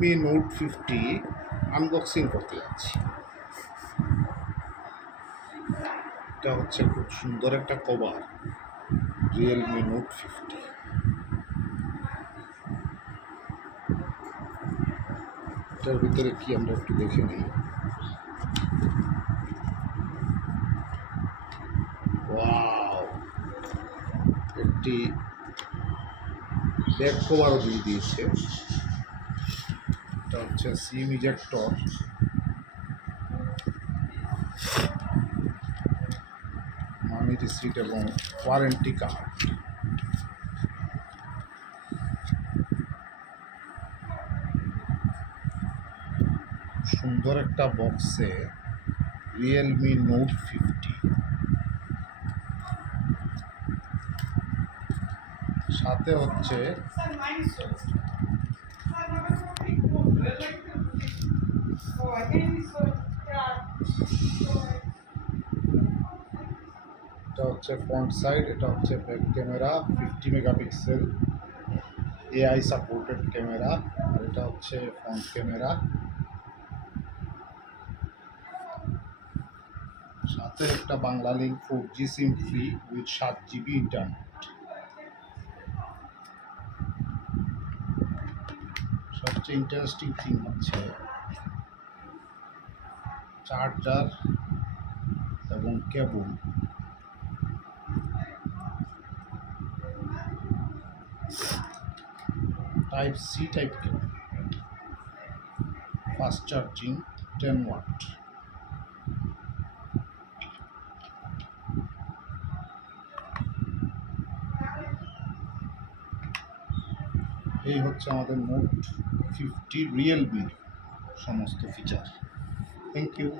আমি নোট 50 আনবক্সিং করতে যাচ্ছি। এটা হচ্ছে খুব সুন্দর একটা কভার, রিয়েলমি নোট 50। এটার ভিতরে কি আমরা একটু দেখে নিই। ওয়াও, একটি ব্যাক কভারও দিয়ে দিয়েছে। এটা হচ্ছে সিম ইজেক্টর, মানি রিসিট এবং ওয়ারেন্টি কার্ড। সুন্দর একটা বক্সে রিয়েলমি নোট 50, সাথে হচ্ছে এটা হচ্ছে ফ্রন্ট সাইড, এটা হচ্ছে back camera 50 megapixel AI supported camera, আর এটা হচ্ছে ফ্রন্ট ক্যামেরা। সাথে একটা Banglalink 4G SIM free with 7 GB internet. সবচেয়ে ইন্টারেস্টিং থিং হচ্ছে চার্জার এবং cable. Type C type cable, fast charging 10 watt. এই হচ্ছে আমাদের নোট 50 রিয়েলমি সমস্ত ফিচার। Thank you.